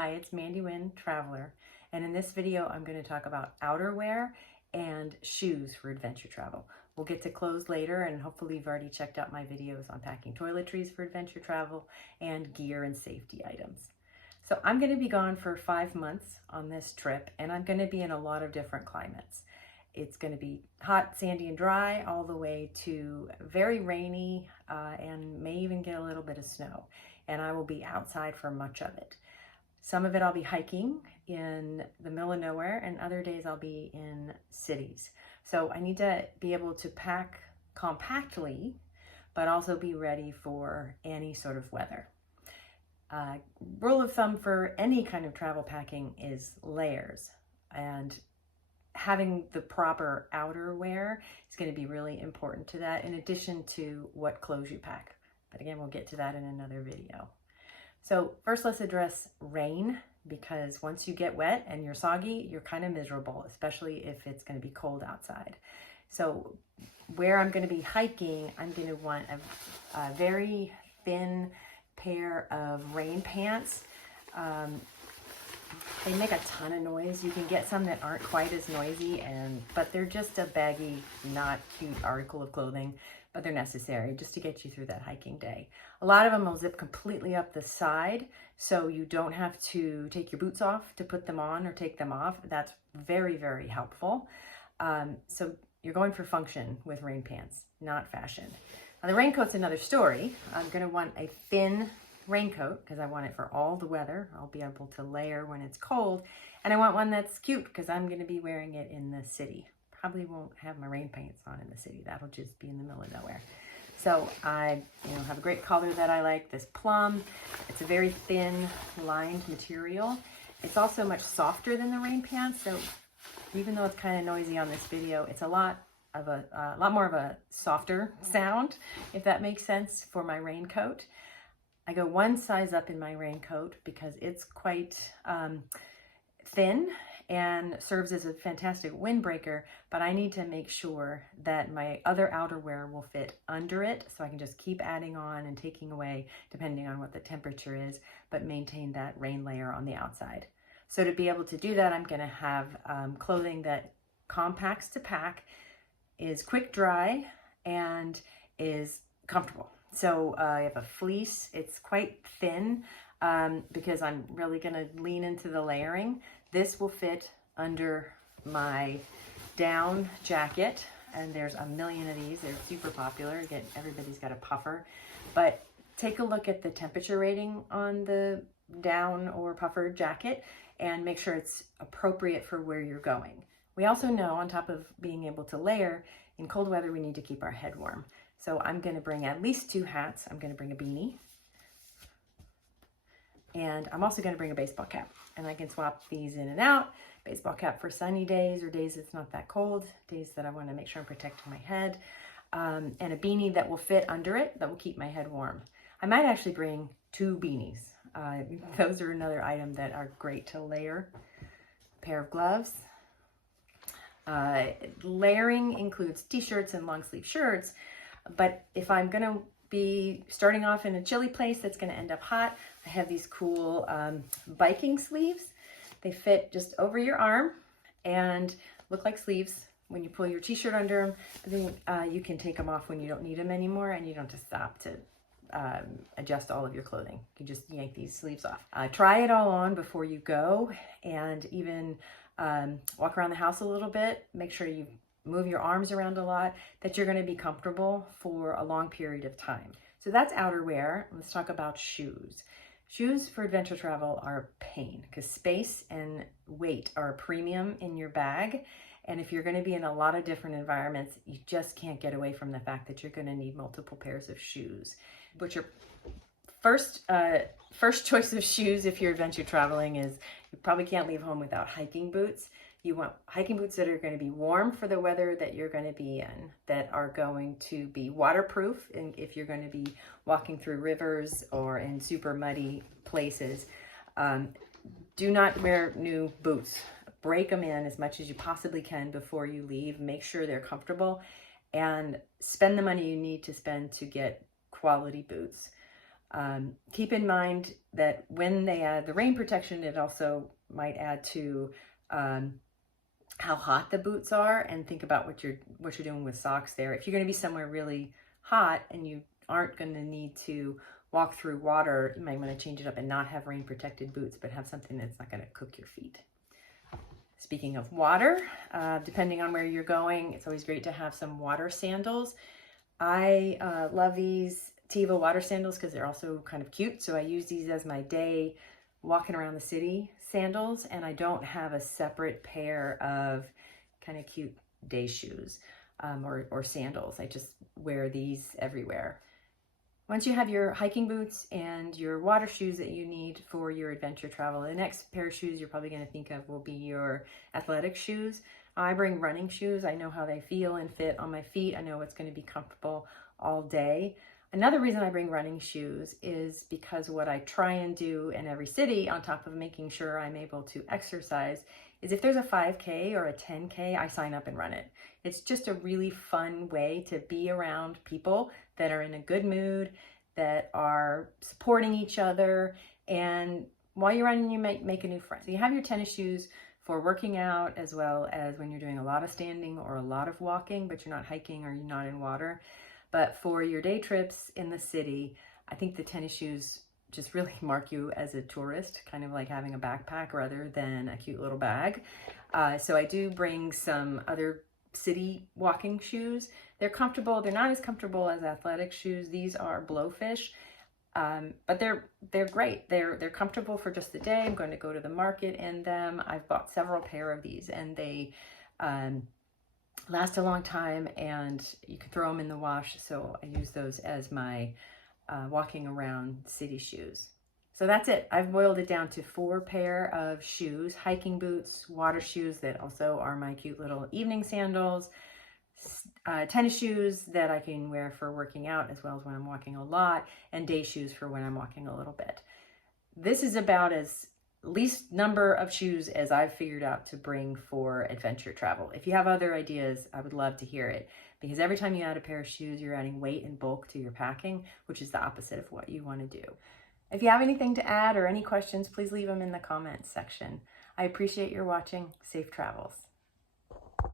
Hi, it's Mandy Wynn, Traveler, and in this video I'm going to talk about outerwear and shoes for adventure travel. We'll get to clothes later, and hopefully you've already checked out my videos on packing toiletries for adventure travel and gear and safety items. So I'm going to be gone for 5 months on this trip, and I'm going to be in a lot of different climates. It's going to be hot, sandy, and dry all the way to very rainy and may even get a little bit of snow. And I will be outside for much of it. Some of it I'll be hiking in the middle of nowhere, and other days I'll be in cities. So I need to be able to pack compactly, but also be ready for any sort of weather. Rule of thumb for any kind of travel packing is layers, and having the proper outerwear is going to be really important to that, in addition to what clothes you pack. But again, we'll get to that in another video. So first, let's address rain, because once you get wet and you're soggy, you're kind of miserable, especially if it's going to be cold outside. So where I'm going to be hiking, I'm going to want a very thin pair of rain pants. They make a ton of noise. You can get some that aren't quite as noisy, but they're just a baggy, not cute article of clothing, but they're necessary just to get you through that hiking day. A lot of them will zip completely up the side, so you don't have to take your boots off to put them on or take them off. That's very, very helpful. So you're going for function with rain pants, not fashion. Now, the raincoat's another story. I'm going to want a thin raincoat because I want it for all the weather. I'll be able to layer when it's cold. And I want one that's cute because I'm going to be wearing it in the city. Probably won't have my rain pants on in the city. That'll just be in the middle of nowhere. So I have a great color that I like, this plum. It's a very thin lined material. It's also much softer than the rain pants. So even though it's kind of noisy on this video, it's a lot more of a softer sound, if that makes sense, for my raincoat. I go one size up in my raincoat because it's quite thin and serves as a fantastic windbreaker, but I need to make sure that my other outerwear will fit under it, so I can just keep adding on and taking away depending on what the temperature is, but maintain that rain layer on the outside. So to be able to do that, I'm going to have clothing that compacts to pack, is quick dry, and is comfortable. So I have a fleece. It's quite thin because I'm really going to lean into the layering. This will fit under my down jacket, and there's a million of these. They're super popular. Again, everybody's got a puffer. But take a look at the temperature rating on the down or puffer jacket and make sure it's appropriate for where you're going. We also know, on top of being able to layer, in cold weather we need to keep our head warm. So I'm going to bring at least 2 hats. I'm going to bring a beanie. And I'm also going to bring a baseball cap. And I can swap these in and out. Baseball cap for sunny days or days it's not that cold, days that I want to make sure I'm protecting my head. And a beanie that will fit under it, that will keep my head warm. I might actually bring 2 beanies. Those are another item that are great to layer. A pair of gloves. Layering includes t-shirts and long sleeve shirts. But if I'm going to be starting off in a chilly place that's going to end up hot, I have these cool Viking sleeves. They fit just over your arm and look like sleeves when you pull your t-shirt under them. But then you can take them off when you don't need them anymore, and you don't have to stop to adjust all of your clothing. You just yank these sleeves off. Try it all on before you go, and even walk around the house a little bit. Make sure you move your arms around a lot, that you're going to be comfortable for a long period of time. So that's outerwear. Let's talk about shoes. Shoes for adventure travel are a pain because space and weight are a premium in your bag. And if you're going to be in a lot of different environments, you just can't get away from the fact that you're going to need multiple pairs of shoes. But your first choice of shoes if you're adventure traveling is you probably can't leave home without hiking boots. You want hiking boots that are going to be warm for the weather that you're going to be in, that are going to be waterproof and if you're going to be walking through rivers or in super muddy places. Do not wear new boots. Break them in as much as you possibly can before you leave. Make sure they're comfortable, and spend the money you need to spend to get quality boots. Keep in mind that when they add the rain protection, it also might add to how hot the boots are, and think about what you're doing with socks there. If you're going to be somewhere really hot and you aren't going to need to walk through water, you might want to change it up and not have rain protected boots, but have something that's not going to cook your feet. Speaking of water, depending on where you're going, it's always great to have some water sandals. I love these Tiva water sandals because they're also kind of cute. So I use these as my day walking around the city sandals, and I don't have a separate pair of kind of cute day shoes or sandals. I just wear these everywhere. Once you have your hiking boots and your water shoes that you need for your adventure travel, the next pair of shoes you're probably going to think of will be your athletic shoes. I bring running shoes. I know how they feel and fit on my feet. I know it's going to be comfortable all day. Another reason I bring running shoes is because what I try and do in every city, on top of making sure I'm able to exercise, is if there's a 5K or a 10K, I sign up and run it. It's just a really fun way to be around people that are in a good mood, that are supporting each other, and while you're running, you might make a new friend. So you have your tennis shoes for working out, as well as when you're doing a lot of standing or a lot of walking, but you're not hiking or you're not in water. But for your day trips in the city, I think the tennis shoes just really mark you as a tourist, kind of like having a backpack rather than a cute little bag. So I do bring some other city walking shoes. They're comfortable. They're not as comfortable as athletic shoes. These are Blowfish, but they're great. They're comfortable for just the day. I'm going to go to the market in them. I've bought several pair of these, and they last a long time, and you can throw them in the wash. So I use those as my walking around city shoes. So that's it. I've boiled it down to 4 pair of shoes: hiking boots, water shoes that also are my cute little evening sandals, tennis shoes that I can wear for working out as well as when I'm walking a lot, and day shoes for when I'm walking a little bit. This is about as least number of shoes as I've figured out to bring for adventure travel. If you have other ideas, I would love to hear it, because every time you add a pair of shoes, you're adding weight and bulk to your packing, which is the opposite of what you want to do. If you have anything to add or any questions, please leave them in the comments section. I appreciate your watching. Safe travels.